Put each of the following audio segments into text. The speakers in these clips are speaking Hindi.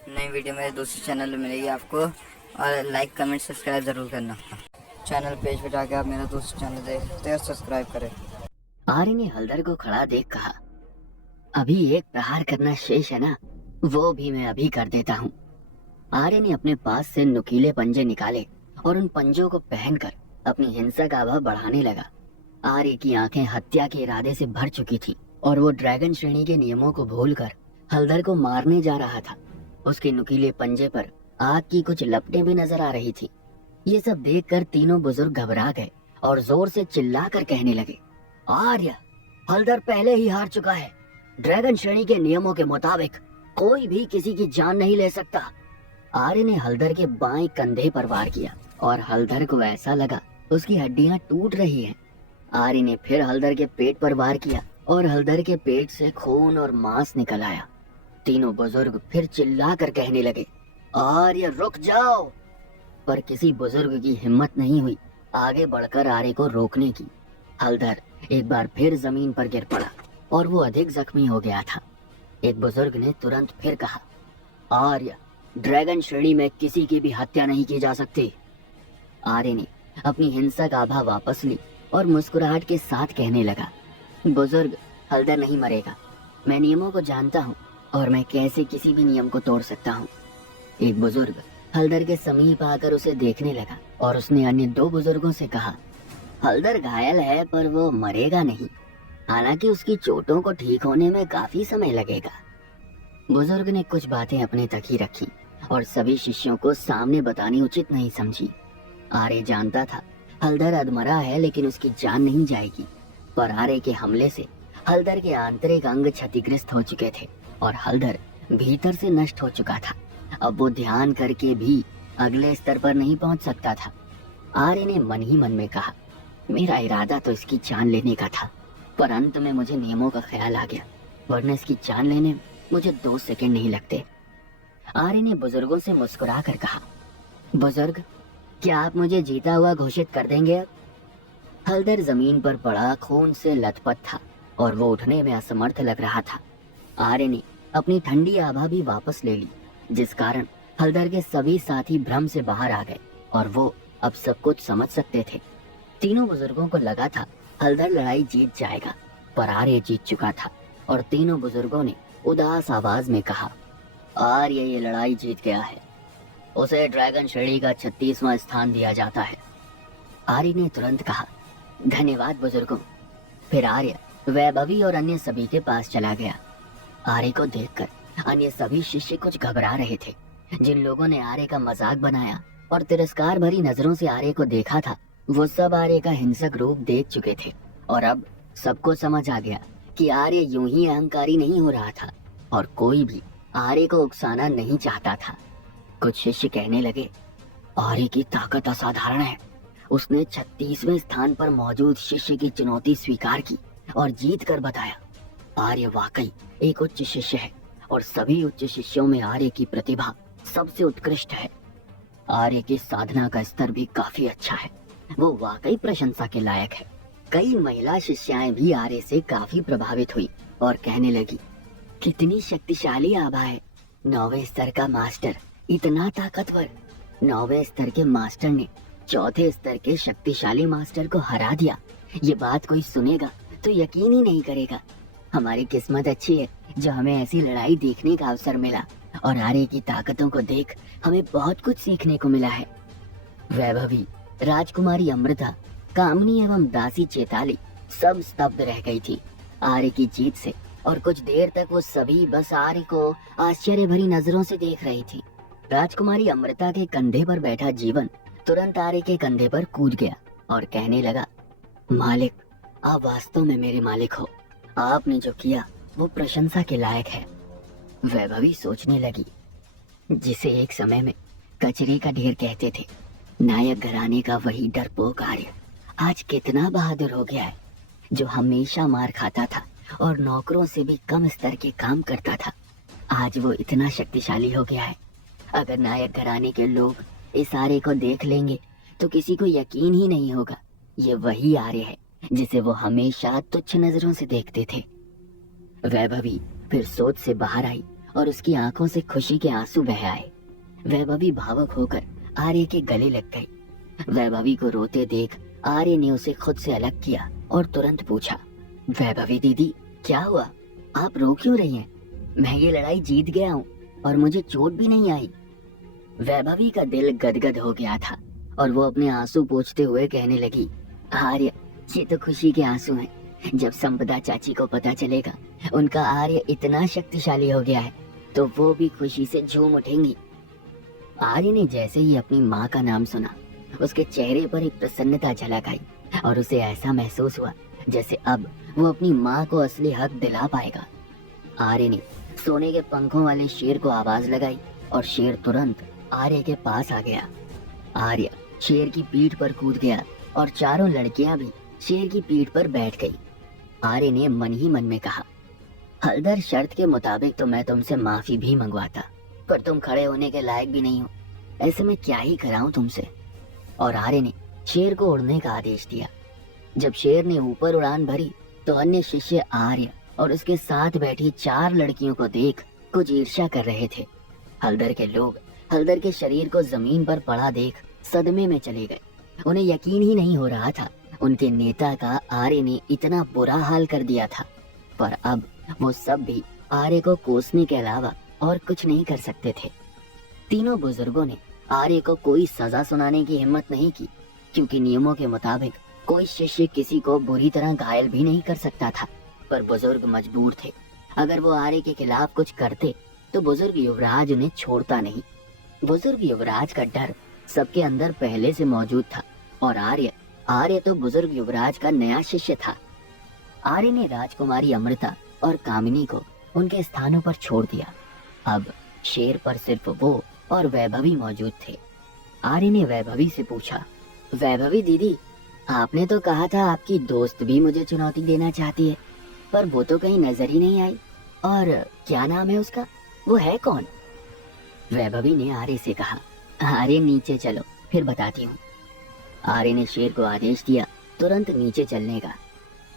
नई वीडियो मेरे दूसरे चैनल में मिलेगी आपको, और लाइक कमेंट सब्सक्राइब ज़रूर करना। चैनल पेज पे जाके आप मेरा दूसरा चैनल देख सकते हैं और सब्सक्राइब करें। आर्य ने हलदर को खड़ा देख कहा, अभी एक प्रहार करना शेष है ना, वो भी मैं अभी कर देता हूँ। आर्य ने अपने पास से नुकीले पंजे निकाले और उन पंजों को पहनकर अपनी हिंसक आभा बढ़ाने लगा। आर्य की आंखें हत्या के इरादे से भर चुकी थी और वो ड्रैगन श्रेणी के नियमों को भूलकर हलदर को मारने जा रहा था। उसके नुकीले पंजे पर आग की कुछ लपटें भी नजर आ रही थी। ये सब देखकर तीनों बुजुर्ग घबरा गए और जोर से चिल्लाकर कहने लगे, आर्य, हलदर पहले ही हार चुका है। ड्रैगन श्रेणी के नियमों के मुताबिक कोई भी किसी की जान नहीं ले सकता। आर्य ने हलदर के बाएं कंधे पर वार किया और हलदर को ऐसा लगा उसकी हड्डियां टूट रही हैं। आर्य ने फिर हलदर के पेट पर वार किया और हलदर के पेट से खून और मांस निकल आया। तीनों बुजुर्ग फिर चिल्लाकर कहने लगे, आर्य रुक जाओ। पर किसी बुजुर्ग की हिम्मत नहीं हुई आगे बढ़कर आर्य को रोकने की। हलदर एक बार फिर जमीन पर गिर पड़ा और वो अधिक जख्मी हो गया था। एक बुजुर्ग ने तुरंत फिर कहा, आर्य, ड्रैगन श्रेणी में किसी की भी हत्या नहीं की जा सकती। आर्य ने अपनी हिंसक आभा वापस ली और मुस्कुराहट के साथ कहने लगा, बुजुर्ग, हलदर नहीं मरेगा। मैं नियमों को जानता हूँ और मैं कैसे किसी भी नियम को तोड़ सकता हूँ। एक बुजुर्ग हलदर के समीप आकर उसे देखने लगा और उसने अन्य दो बुजुर्गों से कहा, हलदर घायल है पर वो मरेगा नहीं, हालांकि उसकी चोटों को ठीक होने में काफी समय लगेगा। बुजुर्ग ने कुछ बातें अपने तक ही रखी और सभी शिष्यों को सामने बतानी उचित नहीं समझी। आर्य जानता था हलदर अधमरा है लेकिन उसकी जान नहीं जाएगी, पर आर्य के हमले से हलदर के आंतरिक अंग क्षतिग्रस्त हो चुके थे और हलदर भीतर से नष्ट हो चुका था। अब वो ध्यान करके भी अगले स्तर पर नहीं पहुंच सकता था। आर्य ने मन ही मन में कहा, मेरा इरादा तो इसकी जान लेने का था, पर अंत में मुझे नियमों का ख्याल आ गया, वरना इसकी जान लेने मुझे 2 सेकंड नहीं लगते। आर्य ने बुजुर्गों से मुस्कुरा कर कहा, बुजुर्ग, क्या आप मुझे जीता हुआ घोषित कर देंगे अब? हलदर जमीन पर पड़ा खून से लथपथ था और वो उठने में असमर्थ लग रहा था। आर्य ने अपनी ठंडी आभा भी वापस ले ली, जिस कारण हलदर के सभी साथी भ्रम से बाहर आ गए और वो अब सब कुछ समझ सकते थे। तीनों बुजुर्गों को लगा था हलदर लड़ाई जीत जाएगा, पर आर्य जीत चुका था और तीनों बुजुर्गों ने उदास आवाज में कहा, आर्य ये लड़ाई जीत गया है, उसे ड्रैगन श्रेणी का 36वां स्थान दिया जाता है। आर्य ने तुरंत कहा, धन्यवाद बुजुर्गों। फिर आर्य वैभवी और अन्य सभी के पास चला गया। आर्य को देखकर अन्य सभी शिष्य कुछ घबरा रहे थे। जिन लोगों ने आर्य का मजाक बनाया और तिरस्कार भरी नजरों से आर्य को देखा था, वो सब आर्य का हिंसक रूप देख चुके थे और अब सबको समझ आ गया कि आर्य यूं ही अहंकारी नहीं हो रहा था और कोई भी आर्य को उकसाना नहीं चाहता था। कुछ शिष्य कहने लगे, आर्य की ताकत असाधारण है। उसने 36वें स्थान पर मौजूद शिष्य की चुनौती स्वीकार की और जीत कर बताया। आर्य वाकई एक उच्च शिष्य है और सभी उच्च शिष्यों में आर्य की प्रतिभा सबसे उत्कृष्ट है। आर्य की साधना का स्तर भी काफी अच्छा है, वो वाकई प्रशंसा के लायक है। कई महिला शिष्याएं भी आर्य से काफी प्रभावित हुई और कहने लगी, कितनी शक्तिशाली आभा है। 9वें स्तर का मास्टर इतना ताकतवर। 9वें स्तर के मास्टर ने 4थे स्तर के शक्तिशाली मास्टर को हरा दिया। ये बात कोई सुनेगा तो यकीन ही नहीं करेगा। हमारी किस्मत अच्छी है जो हमें ऐसी लड़ाई देखने का अवसर मिला और आर्य की ताकतों को देख हमें बहुत कुछ सीखने को मिला है। वैभवी, राजकुमारी अमृता, कामनी एवं दासी चेताली सब स्तब्ध रह गई थी आर्य की जीत से, और कुछ देर तक वो सभी बस आर्य को आश्चर्य भरी नजरों से देख रही थी। राजकुमारी अमृता के कंधे पर बैठा जीवन तुरंत आर्य के कंधे पर कूद गया और कहने लगा, मालिक, आप वास्तव में मेरे मालिक हो। आपने जो किया वो प्रशंसा के लायक है। वैभवी सोचने लगी, जिसे एक समय में कचरे का ढेर कहते थे, नायक घराने का वही डरपोक आर्य आज कितना बहादुर हो गया है, जो हमेशा मार खाता था और नौकरों से भी कम स्तर के काम करता था। आज वो इतना शक्तिशाली हो गया है, अगर नायक घराने के लोग इस आर्य को देख लेंगे तो किसी को यकीन ही नहीं होगा ये वही आर्य है जिसे वो हमेशा तुच्छ नजरों से देखते थे। वैभवी फिर सोच से बाहर आई और उसकी आंखों से खुशी के आंसू बह आए। वैभवी भावुक होकर आर्य के गले लग गई। वैभवी को रोते देख आर्य ने उसे खुद से अलग किया और तुरंत पूछा, वैभवी दीदी क्या हुआ, आप रो क्यों रही हैं? मैं ये लड़ाई जीत गया हूँ और मुझे चोट भी नहीं आई। वैभवी का दिल गदगद हो गया था और वो अपने आंसू पोंछते हुए कहने लगी, आर्य ये तो खुशी के आंसू हैं। जब संपदा चाची को पता चलेगा उनका आर्य इतना शक्तिशाली हो गया है तो वो भी खुशी से झूम उठेंगी। आर्य ने जैसे ही अपनी माँ का नाम सुना उसके चेहरे पर एक प्रसन्नता झलक आई और उसे ऐसा महसूस हुआ जैसे अब वो अपनी माँ को असली हक दिला पाएगा। आर्य ने सोने के पंखों वाले शेर को आवाज लगाई और शेर तुरंत आर्य के पास आ गया। आर्य शेर की पीठ पर कूद गया और चारों लड़कियां भी शेर की पीठ पर बैठ गई। आर्य ने मन ही मन में कहा, हलदर शर्त के मुताबिक तो मैं तुमसे माफी भी मंगवाता, पर तुम खड़े होने के लायक भी नहीं हो, ऐसे में क्या ही कराऊं तुमसे। और आर्य ने शेर को उड़ने का आदेश दिया। जब शेर ने ऊपर उड़ान भरी तो अन्य शिष्य आर्य और उसके साथ बैठी 4 लड़कियों को देख कुछ ईर्ष्या कर रहे थे। हलदर के लोग हलदर के शरीर को जमीन पर पड़ा देख सदमे में चले गए। उन्हें यकीन ही नहीं हो रहा था उनके नेता का आर्य ने इतना बुरा हाल कर दिया था, पर अब वो सब भी आर्य को कोसने के अलावा और कुछ नहीं कर सकते थे। तीनों बुजुर्गों ने आर्य को कोई सजा सुनाने की हिम्मत नहीं की, क्योंकि नियमों के मुताबिक कोई शिष्य किसी को बुरी तरह घायल भी नहीं कर सकता था। पर बुजुर्ग मजबूर थे, अगर वो आर्य के खिलाफ कुछ करते तो बुजुर्ग युवराज उन्हें छोड़ता नहीं। बुजुर्ग युवराज का डर सबके अंदर पहले से मौजूद था और आर्य तो बुजुर्ग युवराज का नया शिष्य था। आर्य ने राजकुमारी अमृता और कामिनी को उनके स्थानों पर छोड़ दिया। अब शेर पर सिर्फ वो और वैभवी मौजूद थे। आर्य ने वैभवी से पूछा, वैभवी दीदी आपने तो कहा था आपकी दोस्त भी मुझे चुनौती देना चाहती है, पर वो तो कहीं नजर ही नहीं आई। और क्या नाम है उसका, वो है कौन? वैभवी ने आर्य से कहा, आर्य नीचे चलो फिर बताती हूँ। आर्य ने शेर को आदेश दिया तुरंत नीचे चलने का।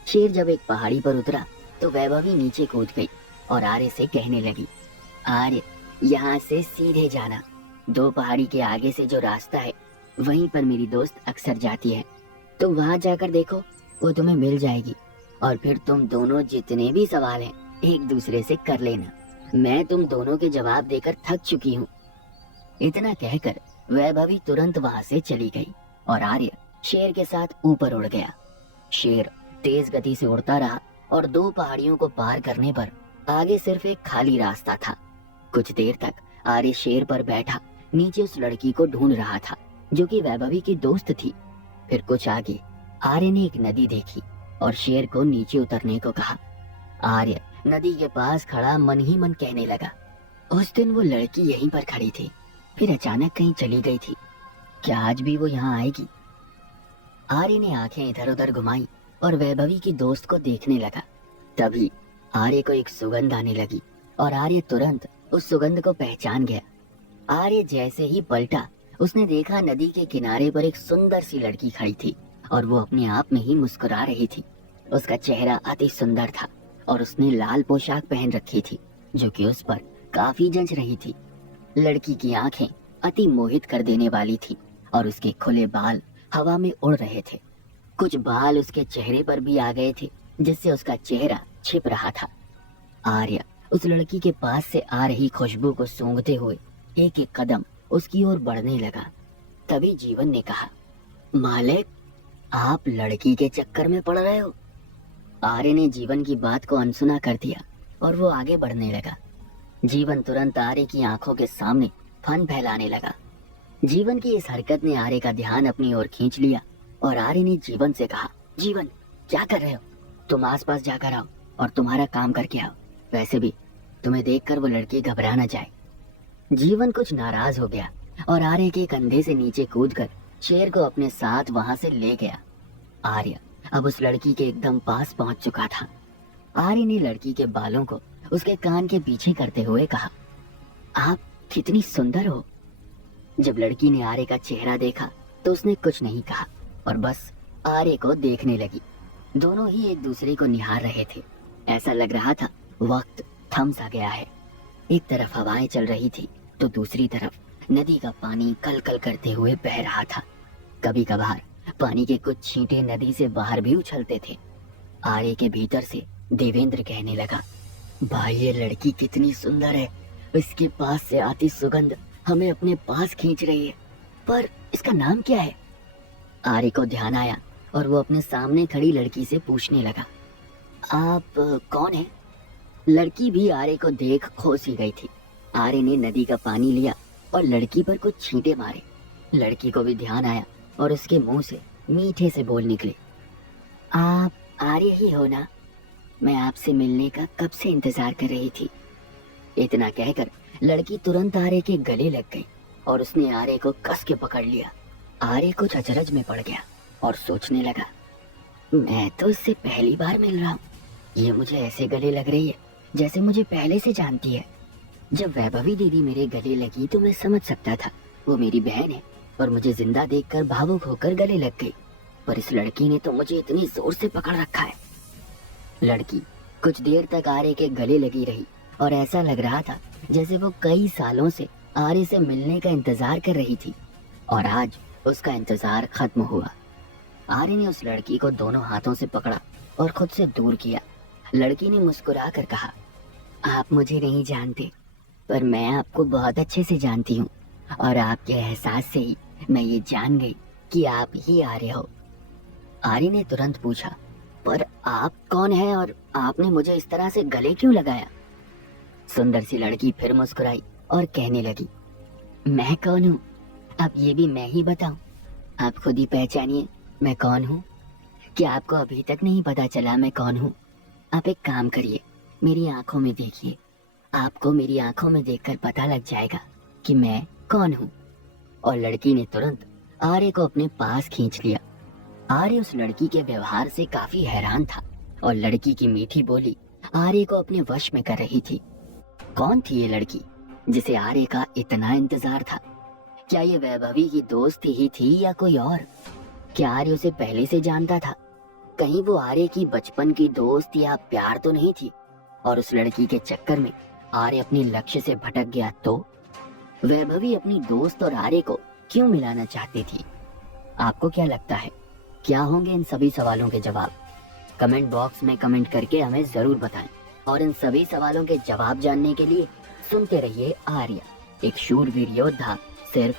शेर जब एक पहाड़ी पर उतरा तो वैभवी नीचे कूद गई और आर्य से कहने लगी, आर्य यहाँ से सीधे जाना, 2 पहाड़ी के आगे से जो रास्ता है वहीं पर मेरी दोस्त अक्सर जाती है, तो वहां जाकर देखो, वो तुम्हें मिल जाएगी। और फिर तुम दोनों जितने भी सवाल हैं एक दूसरे से कर लेना, मैं तुम दोनों के जवाब देकर थक चुकी हूँ। इतना कहकर वैभवी तुरंत वहां से चली गई और आर्य शेर के साथ ऊपर उड़ गया। शेर तेज गति से उड़ता रहा और 2 पहाड़ियों को पार करने पर आगे सिर्फ एक खाली रास्ता था। कुछ देर तक आर्य शेर पर बैठा नीचे उस लड़की को ढूंढ रहा था जो कि वैभवी की दोस्त थी। फिर कुछ आगे आर्य ने एक नदी देखी और शेर को नीचे उतरने को कहा। आर्य नदी के पास खड़ा मन ही मन कहने लगा, उस दिन वो लड़की यहीं पर खड़ी थी, फिर अचानक कहीं चली गई थी, क्या आज भी वो यहाँ आएगी? आर्य ने आंखें इधर उधर घुमाई और वैभवी की दोस्त को देखने लगा। तभी आर्य को एक सुगंध आने लगी और आर्य तुरंत उस सुगंध को पहचान गया। आर्य जैसे ही पलटा उसने देखा नदी के किनारे पर एक सुंदर सी लड़की खड़ी थी और वो अपने आप में ही मुस्कुरा रही थी। उसका चेहरा अति सुंदर था और उसने लाल पोशाक पहन रखी थी जो कि उस पर काफी जंच रही थी। लड़की की आंखें अति मोहित कर देने वाली थी और उसके खुले बाल हवा में उड़ रहे थे। कुछ बाल उसके चेहरे पर भी आ गए थे जिससे उसका चेहरा छिप रहा था। आर्य उस लड़की के पास से आ रही खुशबू को सूंघते हुए एक एक कदम उसकी ओर बढ़ने लगा। तभी जीवन ने कहा, मालिक आप लड़की के चक्कर में पड़ रहे हो। आर्य ने जीवन की बात को अनसुना कर दिया और वो आगे बढ़ने लगा। जीवन तुरंत आर्य की आंखों के सामने फन फैलाने लगा। जीवन की इस हरकत ने आर्य का ध्यान अपनी ओर खींच लिया और आर्य ने जीवन से कहा, जीवन क्या कर रहे हो, तुम आसपास जाकर आओ और तुम्हारा काम करके आओ, वैसे भी तुम्हें देखकर वो लड़की घबरा न जाए। जीवन कुछ नाराज हो गया और आर्य के कंधे से नीचे कूदकर शेर को अपने साथ वहां से ले गया। आर्य अब उस लड़की के एकदम पास पहुंच चुका था। आर्य ने लड़की के बालों को उसके कान के पीछे करते हुए कहा, आप कितनी सुंदर हो। जब लड़की ने आर्य का चेहरा देखा तो उसने कुछ नहीं कहा और बस आर्य को देखने लगी। दोनों ही एक दूसरे को निहार रहे थे। ऐसा लग रहा था वक्त थम सा गया है। एक तरफ हवाएं चल रही थी तो दूसरी तरफ नदी का पानी कल कल करते हुए बह रहा था। कभी कभार पानी के कुछ छींटे नदी से बाहर भी उछलते थे। आरे के भीतर से देवेंद्र कहने लगा, भाई ये लड़की कितनी सुंदर है, इसके पास से आती सुगंध हमें अपने पास खींच रही है, पर इसका नाम क्या है? आर्य को ध्यान आया और वो अपने सामने खड़ी लड़की से पूछने लगा, आप कौन है? लड़की भी आर्य को देख खो सी गई थी। आर्य ने नदी का पानी लिया और लड़की पर कुछ छींटे मारे। लड़की को भी ध्यान आया और उसके मुंह से मीठे से बोल निकले, आप आर्य ही हो ना? मैं आपसे मिलने का कब से इंतजार कर रही थी। इतना कहकर लड़की तुरंत आर्य के गले लग गई और उसने आर्य को कस के पकड़ लिया। आर्य कुछ अचरज में पड़ गया और सोचने लगा, मैं तो इससे पहली बार मिल रहा हूँ, ये मुझे ऐसे गले लग रही है जैसे मुझे पहले से जानती है। जब वैभवी दीदी मेरे गले लगी तो मैं समझ सकता था वो मेरी बहन है और मुझे जिंदा देखकर भावुक होकर गले लग गई, पर इस लड़की ने तो मुझे इतनी जोर से पकड़ रखा है। लड़की कुछ देर तक आर्य के गले लगी रही और ऐसा लग रहा था जैसे वो कई सालों से आर्य से मिलने का इंतजार कर रही थी और आज उसका इंतजार खत्म हुआ। आर्य ने उस लड़की को दोनों हाथों से पकड़ा और खुद से दूर किया। लड़की ने मुस्कुरा कर कहा, आप मुझे नहीं जानते, पर मैं आपको बहुत अच्छे से जानती हूँ और आपके एहसास से ही मैं ये जान गई कि आप ही आर्य हो। आर्य ने तुरंत पूछा, पर आप कौन है और आपने मुझे इस तरह से गले क्यों लगाया? सुंदर सी लड़की फिर मुस्कुराई और कहने लगी, मैं कौन हूँ अब ये भी मैं ही बताऊं? आप खुद ही पहचानिए मैं कौन हूँ। क्या आपको अभी तक नहीं पता चला मैं कौन हूँ? आप एक काम करिए, मेरी आंखों में देखिए, आपको मेरी आंखों में देखकर पता लग जाएगा कि मैं कौन हूँ। और लड़की ने तुरंत आर्य को अपने पास खींच लिया। आर्य उस लड़की के व्यवहार से काफी हैरान था और लड़की की मीठी बोली आर्य को अपने वश में कर रही थी। कौन थी ये लड़की जिसे आर्य का इतना इंतजार था? क्या ये वैभवी की दोस्त ही थी या कोई और? क्या आर्य उसे पहले से जानता था? कहीं वो आर्य की बचपन की दोस्त या प्यार तो नहीं थी और उस लड़की के चक्कर में आर्य अपने लक्ष्य से भटक गया तो? वैभवी अपनी दोस्त और आर्य को क्यों मिलाना चाहती थी? आपको क्या लगता है, क्या होंगे इन सभी सवालों के जवाब? कमेंट बॉक्स में कमेंट करके हमें जरूर बताएं और इन सभी सवालों के जवाब जानने के लिए सुनते रहिए आर्या, एक शूरवीर योद्धा, सिर्फ